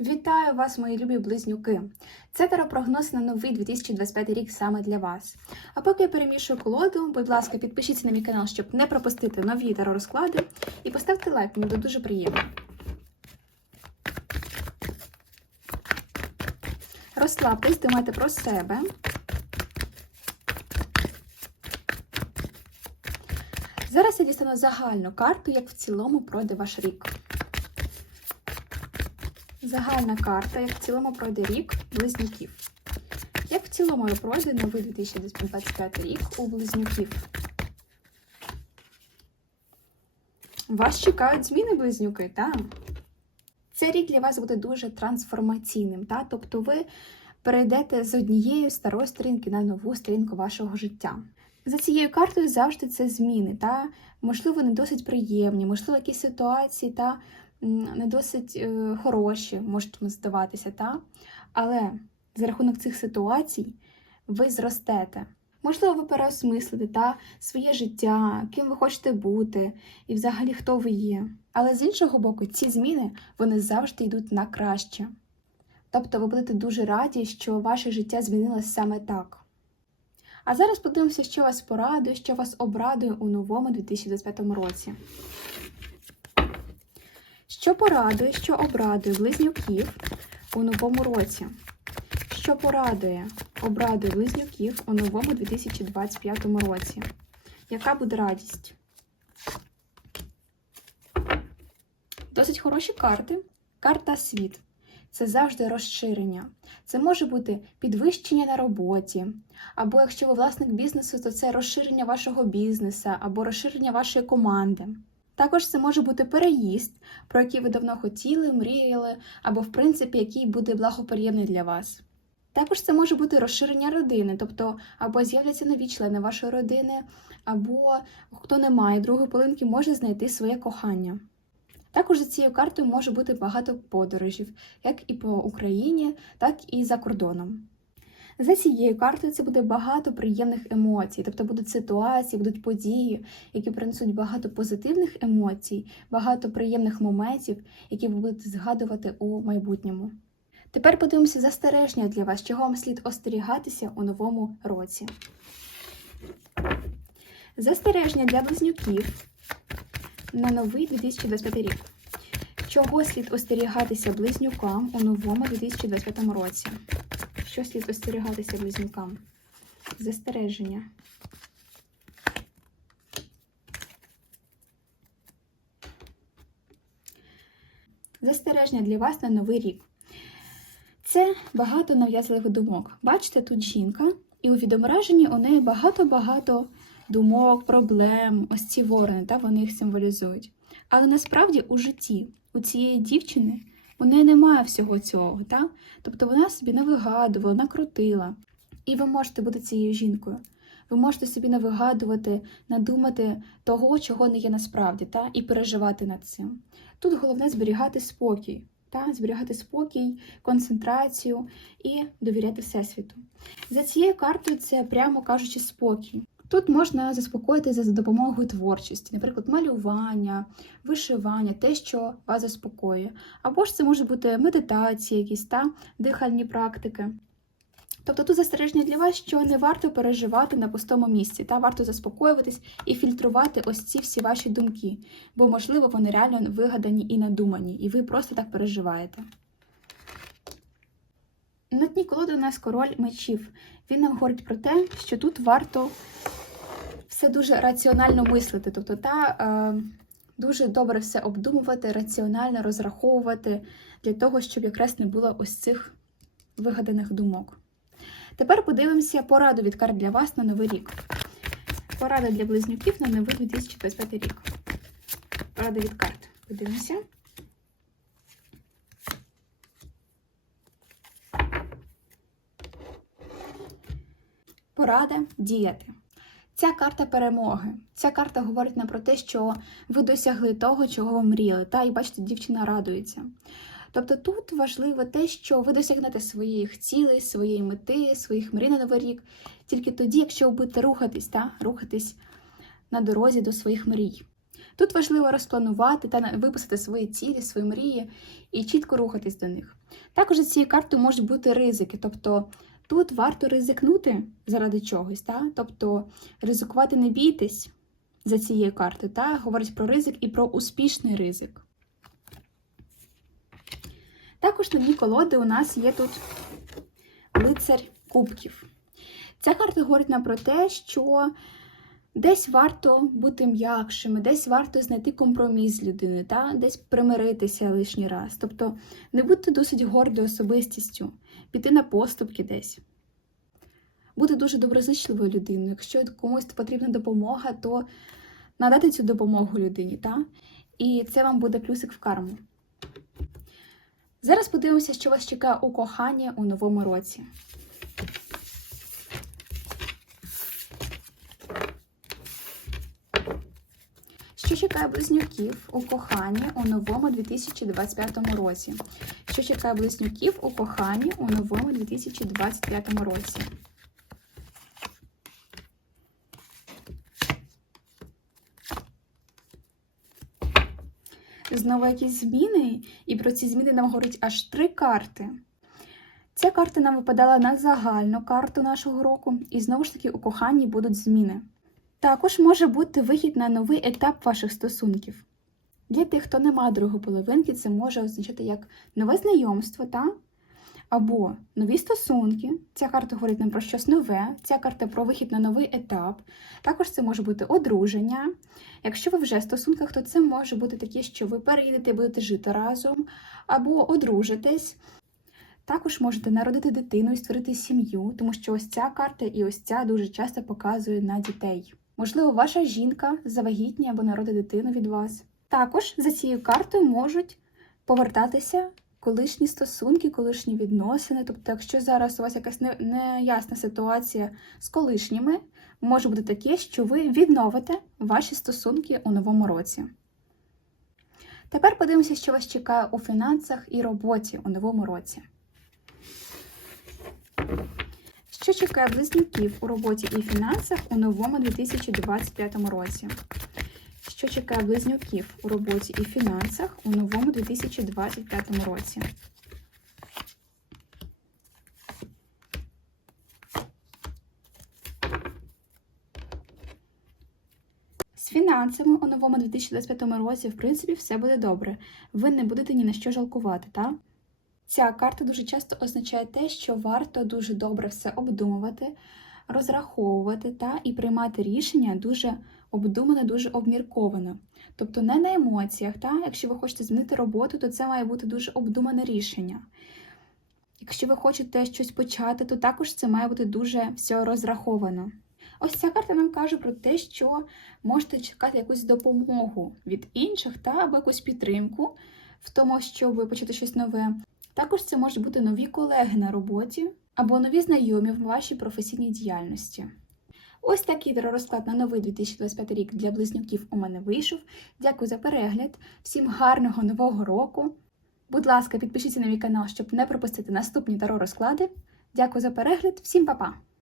Вітаю вас, мої любі близнюки! Це теропрогноз на новий 2025 рік саме для вас. А поки я перемішую колоду, будь ласка, підпишіться на мій канал, щоб не пропустити нові таро-розклади, і поставте лайк, мені буде дуже приємно. Розслабтесь, думайте про себе. Зараз я дістану загальну карту, як в цілому пройде ваш рік. Загальна карта, як в цілому пройде рік близнюків. Як в цілому пройде новий 2025 рік у близнюків? Вас чекають зміни близнюки, так? Цей рік для вас буде дуже трансформаційним, та? тобто ви перейдете з однієї старої сторінки на нову сторінку вашого життя. За цією картою завжди це зміни, та можливо, не досить приємні, можливо, якісь ситуації та не досить е, хороші, можуть здаватися, та? але за рахунок цих ситуацій ви зростете. Можливо, ви переосмислите та своє життя, ким ви хочете бути, і взагалі хто ви є. Але з іншого боку, ці зміни вони завжди йдуть на краще. Тобто ви будете дуже раді, що ваше життя змінилось саме так. А зараз подивимося, що вас порадує, що вас обрадує у новому 2025 році. Що порадує, що обрадує близнюків у новому році? Що порадує, обрадує близнюків у новому 2025 році? Яка буде радість? Досить хороші карти. Карта світ. Це завжди розширення. Це може бути підвищення на роботі, або якщо ви власник бізнесу, то це розширення вашого бізнесу або розширення вашої команди. Також це може бути переїзд, про який ви давно хотіли, мріяли, або, в принципі, який буде благоприємний для вас. Також це може бути розширення родини, тобто або з'являться нові члени вашої родини, або хто не має другої полинки, може знайти своє кохання. Також за цією картою може бути багато подорожів, як і по Україні, так і за кордоном. За цією картою це буде багато приємних емоцій, тобто будуть ситуації, будуть події, які принесуть багато позитивних емоцій, багато приємних моментів, які ви будете згадувати у майбутньому. Тепер подивимося застереження для вас, чого вам слід остерігатися у новому році. Застереження для близнюків на новий 2025 рік. Чого слід остерігатися близнюкам у новому 2025 році? Що слід остерігатися близнюкам? Застереження. Застереження для вас на новий рік. Це багато нав'язливих думок. Бачите, тут жінка, і у відображенні у неї багато-багато думок, проблем, ось ці ворони, та вони їх символізують. Але насправді у житті у цієї дівчини у неї немає всього цього, та? тобто вона собі не вигадувала, накрутила. І ви можете бути цією жінкою. Ви можете собі не вигадувати, надумати того, чого не є насправді, та? і переживати над цим. Тут головне зберігати спокій, та? зберігати спокій, концентрацію і довіряти Всесвіту. За цією картою це, прямо кажучи, спокій. Тут можна заспокоїтися за допомогою творчості, наприклад, малювання, вишивання, те, що вас заспокоює. Або ж це може бути медитація, якісь та дихальні практики. Тобто тут застереження для вас, що не варто переживати на пустому місці, та варто заспокоюватись і фільтрувати ось ці всі ваші думки, бо, можливо, вони реально вигадані і надумані, і ви просто так переживаєте. На дні колоди у нас король мечів. Він нам говорить про те, що тут варто все дуже раціонально мислити, тобто та е, дуже добре все обдумувати, раціонально розраховувати для того, щоб якраз не було ось цих вигаданих думок. Тепер подивимося пораду від карт для вас на новий рік. Порада для близнюків на новий 2025 рік. Порада від карт. Подивимося. Порада діяти. Ця карта перемоги. Ця карта говорить нам про те, що ви досягли того, чого ви мріяли. Та і бачите, дівчина радується. Тобто тут важливо те, що ви досягнете своїх цілей, своєї мети, своїх мрій на новий рік, тільки тоді, якщо ви будете рухатись, та рухатись на дорозі до своїх мрій. Тут важливо розпланувати та виписати свої цілі, свої мрії і чітко рухатись до них. Також цією картою можуть бути ризики, тобто тут варто ризикнути заради чогось, та? тобто ризикувати не бійтесь за цією картою, та? говорить про ризик і про успішний ризик. Також на дні колоди у нас є тут лицар кубків. Ця карта говорить нам про те, що десь варто бути м'якшими, десь варто знайти компроміс з людиною, та? десь примиритися лишній раз. Тобто не бути досить гордою особистістю, піти на поступки десь. Бути дуже доброзичливою людиною. Якщо комусь потрібна допомога, то надати цю допомогу людині, та? і це вам буде плюсик в карму. Зараз подивимося, що вас чекає у коханні у новому році. Що чекає близнюків у коханні у новому 2025 році? Що чекає близнюків у коханні у новому 2025 році? Знову якісь зміни, і про ці зміни нам говорить аж три карти. Ця карта нам випадала на загальну карту нашого року, і знову ж таки у коханні будуть зміни. Також може бути вихід на новий етап ваших стосунків. Для тих, хто не має другої половинки, це може означати як нове знайомство, та? або нові стосунки. Ця карта говорить нам про щось нове, ця карта про вихід на новий етап. Також це може бути одруження. Якщо ви вже в стосунках, то це може бути таке, що ви переїдете будете жити разом, або одружитесь. Також можете народити дитину і створити сім'ю, тому що ось ця карта і ось ця дуже часто показує на дітей. Можливо, ваша жінка завагітніє або народить дитину від вас. Також за цією картою можуть повертатися колишні стосунки, колишні відносини. Тобто, якщо зараз у вас якась неясна ситуація з колишніми, може бути таке, що ви відновите ваші стосунки у новому році. Тепер подивимося, що вас чекає у фінансах і роботі у новому році. Що чекає близнюків у роботі і фінансах у новому 2025 році? Що чекає близнюків у роботі і фінансах у новому 2025 році? Фінансами у новому 2025 році, в принципі, все буде добре. Ви не будете ні на що жалкувати, так? Ця карта дуже часто означає те, що варто дуже добре все обдумувати, розраховувати та і приймати рішення дуже обдумано, дуже обмірковано. Тобто не на емоціях, та? якщо ви хочете змінити роботу, то це має бути дуже обдумане рішення. Якщо ви хочете щось почати, то також це має бути дуже все розраховано. Ось ця карта нам каже про те, що можете чекати якусь допомогу від інших та або якусь підтримку в тому, щоб почати щось нове. Також це можуть бути нові колеги на роботі або нові знайомі в вашій професійній діяльності. Ось такий розклад на новий 2025 рік для близнюків у мене вийшов. Дякую за перегляд. Всім гарного нового року. Будь ласка, підпишіться на мій канал, щоб не пропустити наступні таро розклади. Дякую за перегляд, всім па-па!